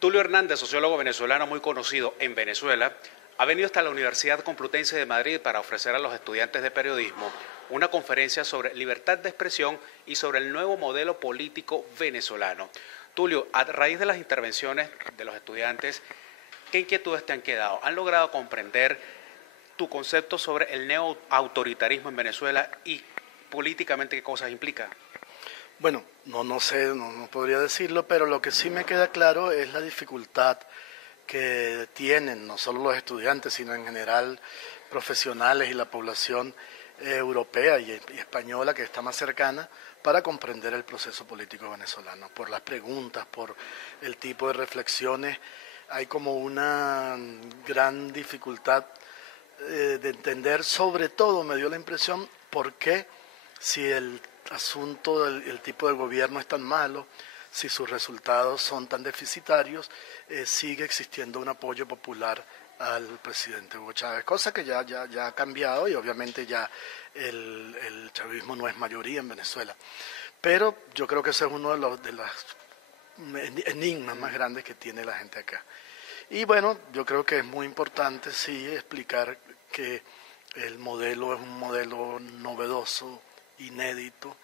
Tulio Hernández, sociólogo venezolano muy conocido en Venezuela, ha venido hasta la Universidad Complutense de Madrid para ofrecer a los estudiantes de periodismo una conferencia sobre libertad de expresión y sobre el nuevo modelo político venezolano. Tulio, a raíz de las intervenciones de los estudiantes, ¿qué inquietudes te han quedado? ¿Han logrado comprender tu concepto sobre el neoautoritarismo en Venezuela y políticamente qué cosas implica? Bueno, no sé, no podría decirlo, pero lo que sí me queda claro es la dificultad que tienen no solo los estudiantes, sino en general profesionales y la población europea y española que está más cercana para comprender el proceso político venezolano. Por las preguntas, por el tipo de reflexiones, hay como una gran dificultad de entender, sobre todo me dio la impresión, por qué si el asunto del tipo de gobierno es tan malo, si sus resultados son tan deficitarios, sigue existiendo un apoyo popular al presidente Hugo Chávez, cosa que ya ha cambiado y obviamente ya el chavismo no es mayoría en Venezuela. Pero yo creo que ese es uno de los enigmas más grandes que tiene la gente acá. Y bueno, yo creo que es muy importante sí explicar que el modelo es un modelo novedoso, inédito,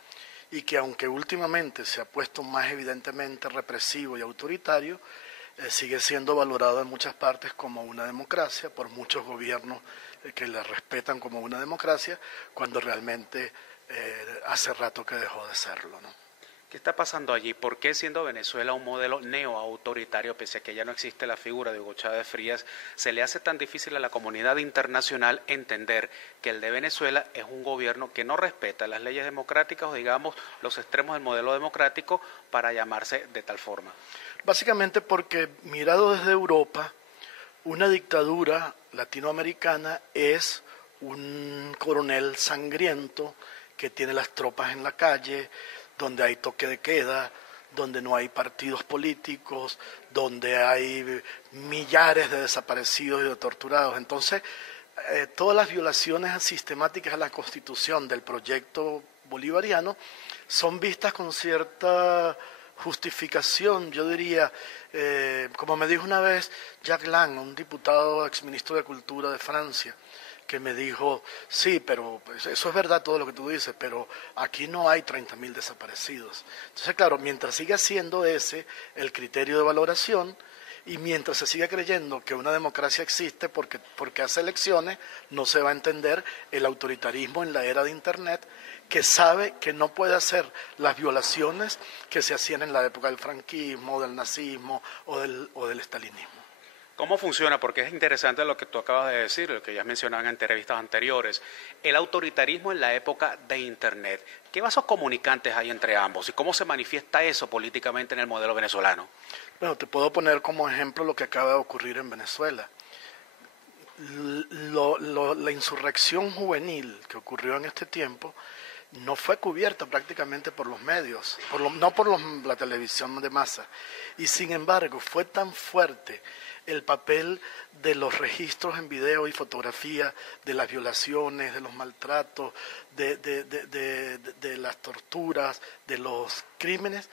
y que aunque últimamente se ha puesto más evidentemente represivo y autoritario, sigue siendo valorado en muchas partes como una democracia, por muchos gobiernos que la respetan como una democracia, cuando realmente hace rato que dejó de serlo, ¿no? ¿Qué está pasando allí? ¿Por qué siendo Venezuela un modelo neoautoritario, pese a que ya no existe la figura de Hugo Chávez Frías, se le hace tan difícil a la comunidad internacional entender que el de Venezuela es un gobierno que no respeta las leyes democráticas o digamos los extremos del modelo democrático para llamarse de tal forma? Básicamente porque mirado desde Europa, una dictadura latinoamericana es un coronel sangriento que tiene las tropas en la calle, donde hay toque de queda, donde no hay partidos políticos, donde hay millares de desaparecidos y de torturados. Entonces, todas las violaciones sistemáticas a la Constitución del proyecto bolivariano son vistas con cierta justificación, yo diría, como me dijo una vez Jacques Lang, un diputado exministro de Cultura de Francia, que me dijo, sí, pero eso es verdad todo lo que tú dices, pero aquí no hay 30.000 desaparecidos. Entonces, claro, mientras siga siendo ese el criterio de valoración y mientras se siga creyendo que una democracia existe porque hace elecciones, no se va a entender el autoritarismo en la era de Internet, que sabe que no puede hacer las violaciones que se hacían en la época del franquismo, del nazismo o del estalinismo. ¿Cómo funciona? Porque es interesante lo que tú acabas de decir, lo que ya mencionaban en entrevistas anteriores. El autoritarismo en la época de Internet. ¿Qué vasos comunicantes hay entre ambos? ¿Y cómo se manifiesta eso políticamente en el modelo venezolano? Bueno, te puedo poner como ejemplo lo que acaba de ocurrir en Venezuela. La insurrección juvenil que ocurrió en este tiempo no fue cubierta prácticamente por los medios, no por la televisión de masa. Y sin embargo, fue tan fuerte el papel de los registros en video y fotografía, de las violaciones, de los maltratos, de las torturas, de los crímenes,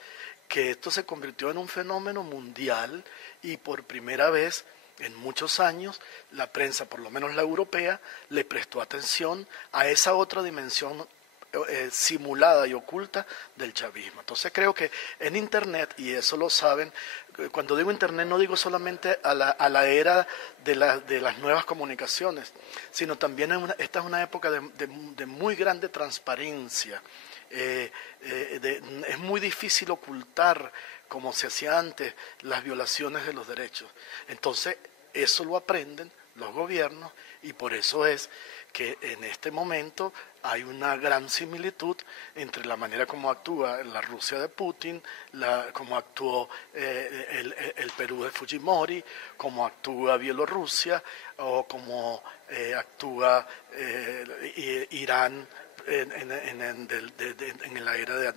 que esto se convirtió en un fenómeno mundial y por primera vez en muchos años la prensa, por lo menos la europea, le prestó atención a esa otra dimensión simulada y oculta del chavismo. Entonces creo que en Internet, y eso lo saben, cuando digo Internet no digo solamente a la era de las nuevas comunicaciones, sino también esta es una época de muy grande transparencia. Es muy difícil ocultar, como se hacía antes, las violaciones de los derechos. Entonces eso lo aprenden los gobiernos y por eso es que en este momento hay una gran similitud entre la manera como actúa la Rusia de Putin, como actuó el Perú de Fujimori, como actúa Bielorrusia o como actúa Irán en la era de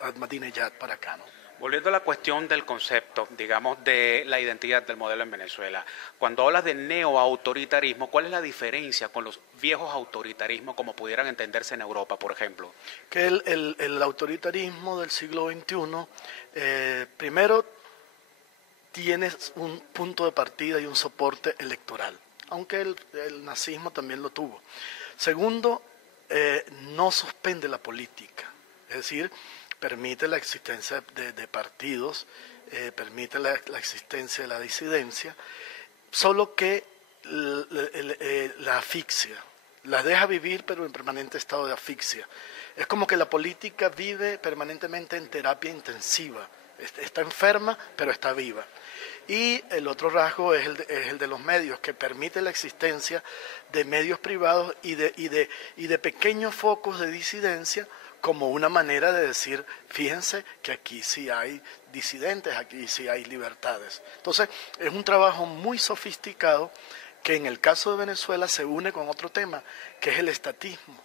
Ahmadinejad para acá, ¿no? Volviendo a la cuestión del concepto, digamos, de la identidad del modelo en Venezuela, cuando hablas de neoautoritarismo, ¿cuál es la diferencia con los viejos autoritarismos como pudieran entenderse en Europa, por ejemplo? Que el autoritarismo del siglo XXI, primero, tienes un punto de partida y un soporte electoral, aunque el nazismo también lo tuvo. Segundo, no suspende la política, es decir, permite la existencia de partidos, permite la existencia de la disidencia, solo que la asfixia, las deja vivir pero en permanente estado de asfixia. Es como que la política vive permanentemente en terapia intensiva, está enferma pero está viva. Y el otro rasgo es el de los medios, que permite la existencia de medios privados y de pequeños focos de disidencia, como una manera de decir, fíjense que aquí sí hay disidentes, aquí sí hay libertades. Entonces, es un trabajo muy sofisticado que en el caso de Venezuela se une con otro tema, que es el estatismo.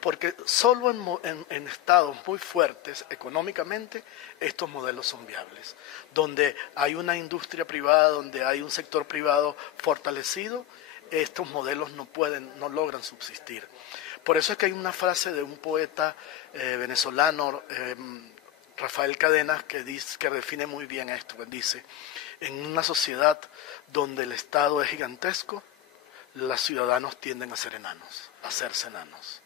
Porque solo en estados muy fuertes económicamente estos modelos son viables. Donde hay una industria privada, donde hay un sector privado fortalecido, estos modelos no logran subsistir. Por eso es que hay una frase de un poeta venezolano, Rafael Cadenas, que define muy bien esto, que dice: en una sociedad donde el Estado es gigantesco, los ciudadanos tienden a ser enanos, a hacerse enanos.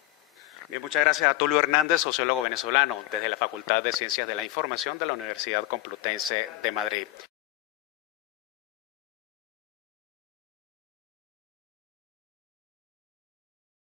Bien, muchas gracias a Tulio Hernández, sociólogo venezolano, desde la Facultad de Ciencias de la Información de la Universidad Complutense de Madrid.